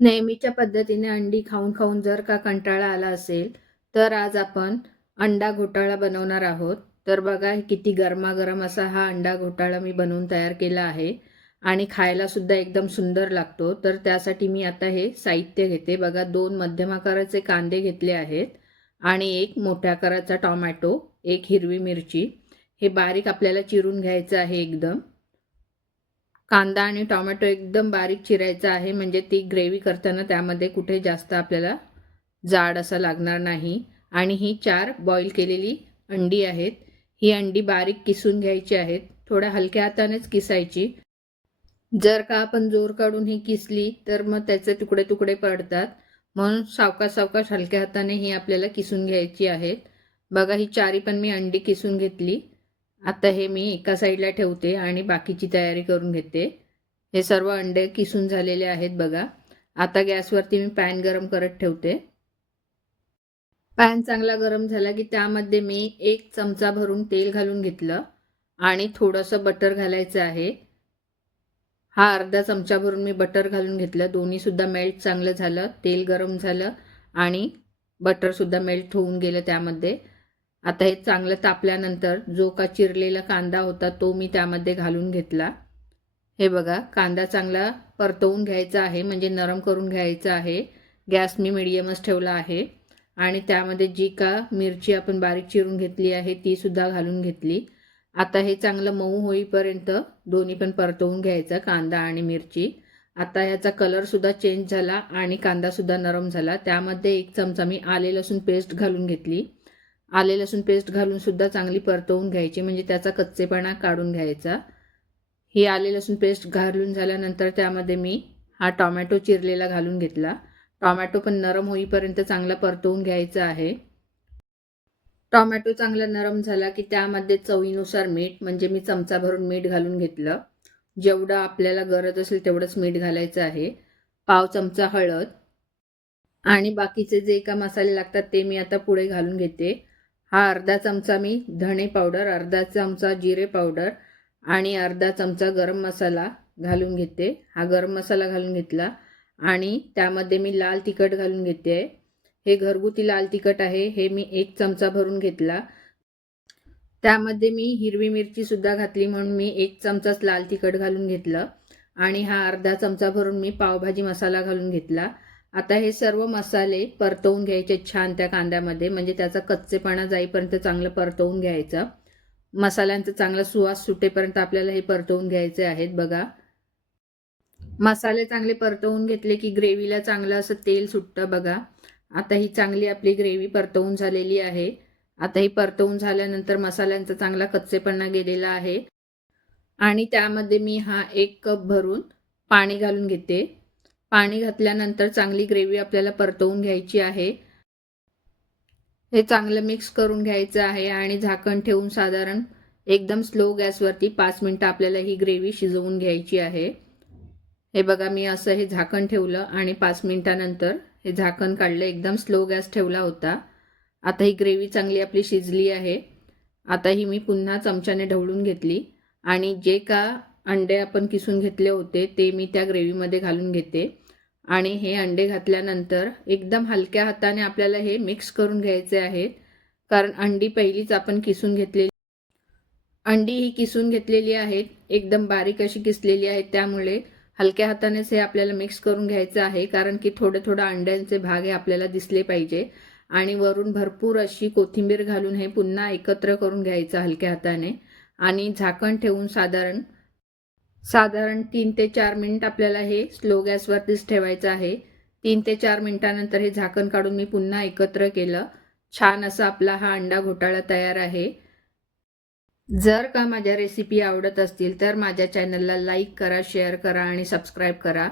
नेहमीच्या पद्धतीने अंडी खाऊन खाऊन जर का कंटाळा आला असेल तर आज आपण अंडा घोटाळा बनवणार आहोत। तर बघा किती गरमागरम असा हा अंडा घोटाळा मी बनवून तयार केला आहे आणि खायला सुद्धा एकदम सुंदर लागतो। तर त्यासाठी मी आता हे साहित्य घेते। बघा 2 मध्यम आकाराचे कांदे घेतले आहेत आणि एक मोठ्या आकाराचा टोमॅटो, एक हिरवी मिरची, हे बारीक आपल्याला चिरून घ्यायचं आहे एकदम। कांदा आणि टोमॅटो एकदम बारीक चिरायचा आहे म्हणजे ती ग्रेव्ही करताना त्यामध्ये कुठे जास्त आपल्याला जाड असा लागणार नाही। आणि ही 4 बॉईल केलेली अंडी आहेत। ही अंडी बारीक किसून घ्यायची आहेत, थोड्या हलक्या हातानेच किसायची। जर का आपण जोर काढून ही किसली तर मग त्याचे तुकडे तुकडे पडतात, म्हणून सावकाश सावकाश हलक्या हाताने ही आपल्याला किसून घ्यायची आहेत। बघा ही 4 पण मी अंडी किसून घेतली। आता हे मी एका साईडला ठेवते आणि बाकीची तयारी करून घेते। हे सर्व अंडे किसून झालेले आहेत बघा। आता गॅसवरती मी पॅन गरम करत ठेवते। पॅन चांगला गरम झाला की त्यामध्ये मी 1 चमचा भरून तेल घालून घेतलं आणि थोडंसं बटर घालायचं आहे। हा अर्धा चमचा भरून मी बटर घालून घेतलं। दोन्ही सुद्धा मेल्ट चांगलं झालं, तेल गरम झालं आणि बटर सुद्धा मेल्ट होऊन गेलं त्यामध्ये। आता हे चांगलं तापल्यानंतर जो का चिरलेला कांदा होता तो मी त्यामध्ये घालून घेतला। हे बघा कांदा चांगला परतवून घ्यायचा आहे म्हणजे नरम करून घ्यायचा आहे। गॅस मी मीडियमच ठेवला आहे आणि त्यामध्ये जी का मिरची आपण बारीक चिरून घेतली आहे ती सुद्धा घालून घेतली। आता हे चांगलं मऊ होईपर्यंत दोन्ही पण परतवून घ्यायचं, कांदा आणि मिरची। आता ह्याचा कलर सुद्धा चेंज झाला आणि कांदा सुद्धा नरम झाला। त्यामध्ये 1 चमचा मी आले लसूण पेस्ट घालून घेतली। आले लसूण पेस्ट घालून सुद्धा चांगली परतवून घ्यायची म्हणजे त्याचा कच्चेपणा काढून घ्यायचा। ही आले लसूण पेस्ट घालून झाल्यानंतर त्यामध्ये मी हा टोमॅटो चिरलेला घालून घेतला। टोमॅटो पण नरम होईपर्यंत चांगला परतवून घ्यायचा आहे। टोमॅटो चांगला नरम झाला की त्यामध्ये चवीनुसार मीठ म्हणजे मी चमचा भरून मीठ घालून घेतलं। जेवढं आपल्याला गरज असेल तेवढंच मीठ घालायचं आहे। पाव चमचा हळद आणि बाकीचे जे का मसाले लागतात ते मी आता पुढे घालून घेते। हा अर्धा चमचा मी धणे पावडर, अर्धा चमचा जिरे पावडर आणि अर्धा चमचा गरम मसाला घालून घेते। हा गरम मसाला घालून घेतला आणि त्यामध्ये मी लाल तिखट घालून घेते। हे घरगुती लाल तिखट आहे, हे मी 1 चमचा भरून घेतला। त्यामध्ये मी हिरवी मिरची सुद्धा घातली म्हणून मी 1 चमचाच लाल तिखट घालून घेतलं आणि हा अर्धा चमचा भरून मी पावभाजी मसाला घालून घेतला। आता हे सर्व मसाले परतवून घ्यायचे छान त्या कांद्यामध्ये म्हणजे त्याचा कच्चेपणा जाईपर्यंत चांगलं परतवून घ्यायचं। मसाल्यांचा चांगला सुवास सुटेपर्यंत आपल्याला हे परतवून घ्यायचे आहेत। बघा मसाले चांगले परतवून घेतले की ग्रेव्हीला चांगलं असं तेल सुटतं बघा। आता ही चांगली आपली ग्रेव्ही परतवून झालेली आहे। आता ही परतवून झाल्यानंतर मसाल्यांचा चांगला कच्चेपणा गेलेला आहे आणि त्यामध्ये मी हा 1 कप भरून पाणी घालून घेते। पाणी घातल्यानंतर चांगली ग्रेव्ही आपल्याला परतवून घ्यायची आहे। हे चांगलं मिक्स करून घ्यायचं आहे आणि झाकण ठेवून साधारण एकदम स्लो गॅसवरती 5 मिनिटं आपल्याला ही ग्रेव्ही शिजवून घ्यायची आहे। हे बघा मी असं हे झाकण ठेवलं आणि 5 मिनिटानंतर हे झाकण काढलं, एकदम स्लो गॅस ठेवला होता। आता ही ग्रेव्ही चांगली आपली शिजली आहे। आता ही मी पुन्हा चमच्याने ढवळून घेतली आणि जे का अंडे आपण किसून घेतले होते ते मी त्या ग्रेव्हीमध्ये घालून घेते आणि हे अंडे घातल्यानंतर एकदम हलक्या हाताने आपल्याला हे मिक्स करून घ्यायचे आहेत, कारण अंडी पहिलीच आपण किसून घेतलेली अंडी ही किसून घेतलेली आहेत, एकदम बारीक अशी किसलेली आहेत। त्यामुळे हलक्या हातानेच हे आपल्याला मिक्स करून घ्यायचं आहे, कारण की थोडे थोडे अंड्यांचे भाग हे आपल्याला दिसले पाहिजे आणि वरून भरपूर अशी कोथिंबीर घालून हे पुन्हा एकत्र करून घ्यायचं हलक्या हाताने आणि झाकण ठेवून साधारण 3 ते 4 मिनिट आपल्याला हे स्लो गॅसवरतीच ठेवायचं आहे। 3 ते 4 मिनिटानंतर हे झाकण काढून मी पुन्हा एकत्र केलं। छान असा आपला हा अंडा घोटाळा तयार आहे। जर का माझ्या रेसिपी आवडत असतील तर माझ्या चॅनलला लाईक करा, शेअर करा आणि सबस्क्राईब करा।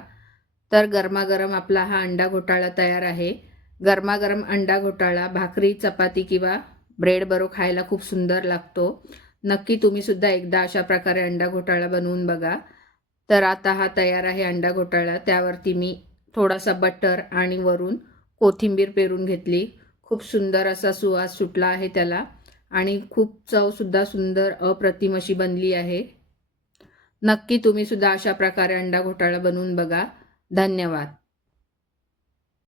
तर गरमागरम आपला हा अंडा घोटाळा तयार आहे। गरमागरम अंडा घोटाळा भाकरी, चपाती किंवा ब्रेड बरोबर खायला खूप सुंदर लागतो। नक्की तुम्ही सुद्धा एकदा अशा प्रकारे अंडा घोटाळा बनवून बघा। तर आता हा तयार आहे अंडा घोटाळा। त्यावरती मी थोडासा बटर आणि वरून कोथिंबीर पेरून घेतली। खूप सुंदर असा सुवास सुटला आहे त्याला आणि खूप चव सुद्धा सुंदर अप्रतिम अशी बनली आहे। नक्की तुम्ही सुद्धा अशा प्रकारे अंडा घोटाळा बनवून बघा। धन्यवाद।